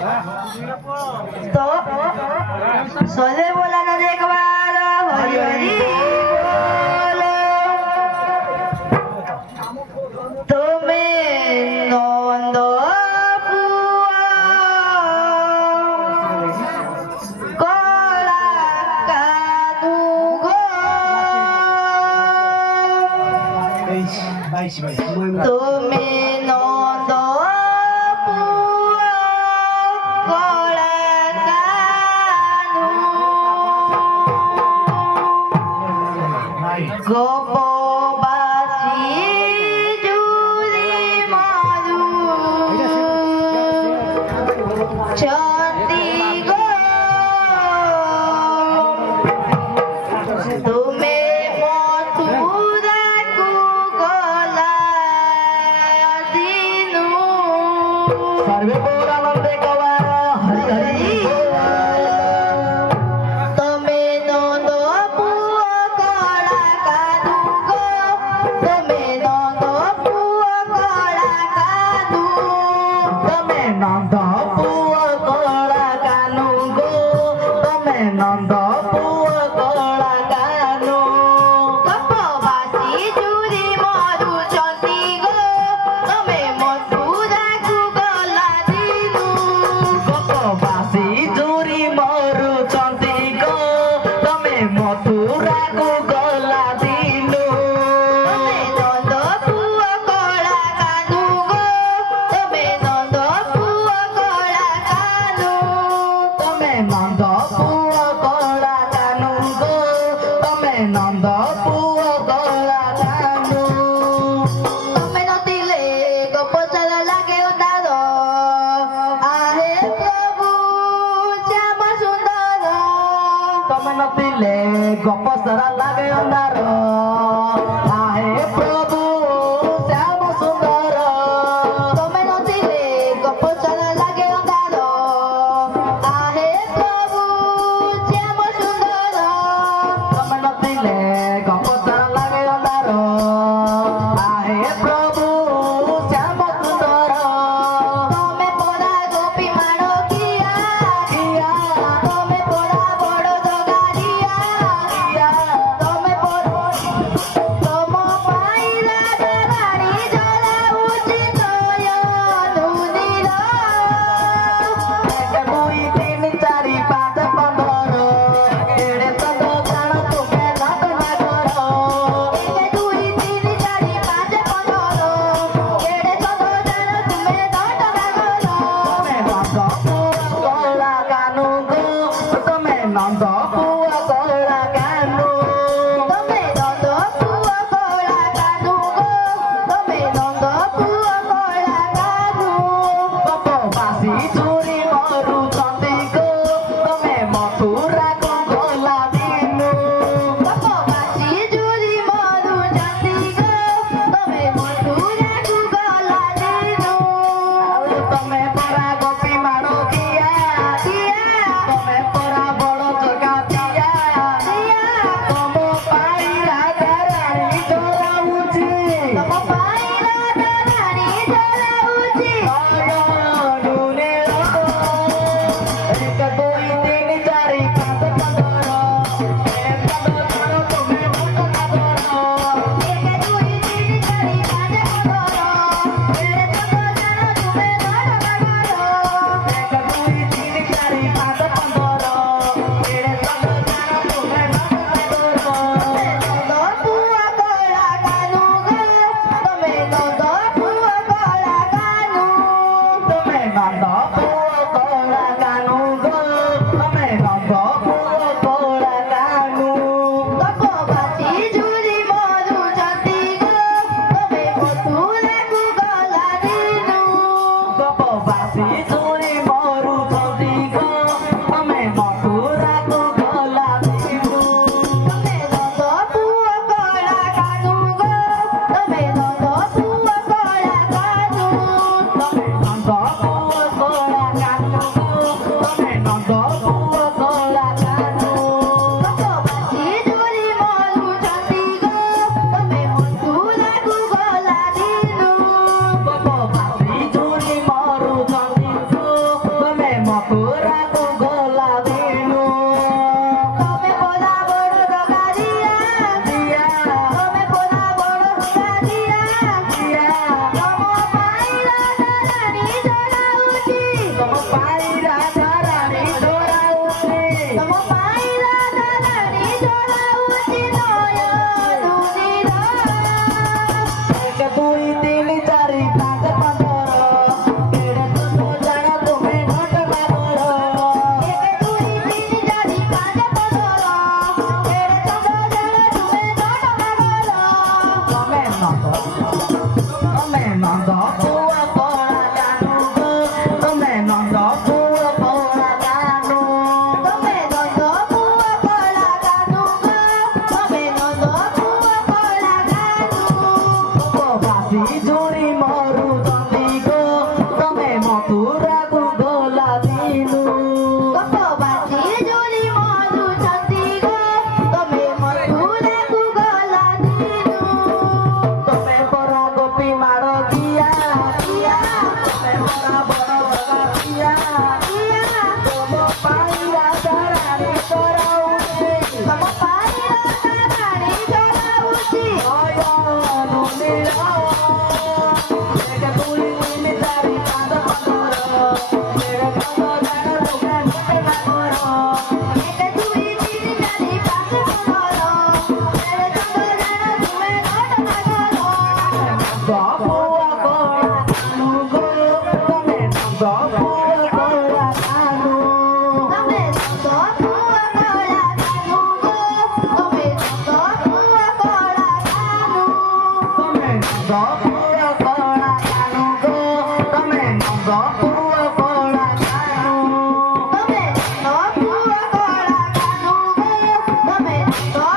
तो सोले बोला ना एक बार हरि हरि बोलो तुम्हें नंद पुआ कला कानू गो तुम्हें नंद গোপবাসী জুরি মারু চন্দি গো তুমি মথুরাকু গলা দিনু সর্বে পৌরানন্দে গবার হরি হরি তুমি নন্দ পুয়া কলা কানু গো তুমি নন্দ পুয়া কলা কানু তুমি নন্দ পুয়া কলা কানু গো তুমি নন্দ পুয়া কলা কানু গোপবাসী জুরি মরুচন্তি গো তুমি মথুরাকু গলা দিনু গোপবাসী জুরি মরুচন্তি গো তুমি মথুরাকু গলা দিনু তুমি নন্দ পুয়া কলা কানু গো তুমি নন্দ পুয়া কলা কানু তুমি নন্দ পুয়া কলা কানু গো তুমি নন্দ পুয়া কলা কানু তুমি নতিলে গোপচর লাগে উদার আহে প্রভু শ্যাম সুন্দর তুমি নতিলে গোপচর লাগে উদার আহে প্রভু শ্যাম সুন্দর তুমি নতিলে গোপচর লাগে উদার আহে প্রভু শ্যাম সুন্দর তুমি নতিলে গোপচর লাগে উদার আহে প্রভু শ্যাম সুন্দর তুমি পরা গোপী মানো কিয়া কিয়া তুমি পরা বড় জগারিয়া কিয়া তুমি পরা তম পাইলা গাড়ি জ্বলাউছি নয়নুনির এক দুই তিন চারি পাঁচ পনেরো এড়ে তত প্রাণ তুমি ঘটনা করো এক দুই তিন চারি পাঁচ পনেরো এড়ে তত প্রাণ তুমি ঘটনা করো তুমি নন্দ পুয়া কলা কানু তুমি নন্দ পুয়া কলা কানু তুমি নন্দ পুয়া কলা কানু গোপবাসী চুরি মরুচন্তি গো তুমি মথুরাকু গলা দিনু গোপবাসী চুরি মরুচন্তি গো তুমি মথুরাকু গলা দিনু তুমি পরা গোপী মানো কিয়া কিয়া তুমি পরা বড় জগা দিয়া দিয়া তম পাইরা গাড়ি জ্বলাউছি তম পাইরা গাড়ি জ্বলাউছি নয়নুনির ତମ ପାଇଁ ରାଧା ରାଣୀ ଡରାଉଛି ତମ ପାଇଁ ରାଧା ରାଣୀ ଡରାଉଛି ନୟନରୁ ନୀର ଏକ ଦୁଇ ତିନି ଚାରି ପାଞ୍ଚ ପନ୍ଦର କେଡ଼େ ଚୋଟ ଜାଣ ତୁମେ ଘଟ ପାଗଳ ଏକ ଦୁଇ ତିନି ଚାରି ପାଞ୍ଚ ପନ୍ଦର କେଡ଼େ ଚୋଟ ଜାଣ ତୁମେ ଘଟ ପାଗଳ ତମେ ନନ୍ଦ ପୁଅ କଳା କାନୁ ଗୋ ତମେ ନନ୍ଦ ପୁଅ କଳା କାନୁ ତମେ ନନ୍ଦ ପୁଅ କଳା କାନୁ ଗୋ ତମେ ନନ୍ଦ ପୁଅ କଳା କାନୁ ଉପବାସୀ ଝୁଣି ମରୁଛନ୍ତି ଗୋ ତମେ ମଥୁରାକୁ ଗଲା ଦିନୁ ଉପବାସୀ ଝୁଣି ମରୁଛନ୍ତି ଗୋ ତମେ ମଥୁରାକୁ ଗଲା ଦିନୁ ତମେ ପରା ଗୋପୀ ମାଡ଼ କିଆ କିଆ ତମେ ପରା ବଡ଼ କିଆ କିଆ ତମ ପାଇଁ ରାଧା ରାଣୀ ଡରାଉଛି ତମ ପାଇଁ ରାଧା ରାଣୀ ଡରାଉଛି ନୟନରୁ ନୀଳ ଏକ ଦୁଇ ତିନି ଚାରି ପାଞ୍ଚ ପନ୍ଦର କେଡ଼େ ଚୋଟ ଜାଣ ତୁମେ ଘଟ ପାଗଳ ଏକ ଦୁଇ ତିନି ଚାରି ପାଞ୍ଚ ପନ୍ଦର କେଡ଼େ ଚୋଟ ଜାଣ ତୁମେ ଘଟ ପାଗଳ ପୁଅ କଳା କାନୁ ଗୋ ତମେ ନନ୍ଦ ପୁଅ କଳା କାନୁ ତମେ ନନ୍ଦ ପୁଅ କଳା କାନୁ ଗୋ ତମେ ନନ୍ଦ ପୁଅ କଳା କାନୁ ତମେ ନନ୍ଦ ପୁଅ କଳା କାନୁ ଗୋ ତମେ ନନ୍ଦ ପୁଅ କଳା କାନୁ ତମେ ନନ୍ଦ ପୁଅ କଳା କାନୁ ଗୋ ତମେ ନନ୍ଦ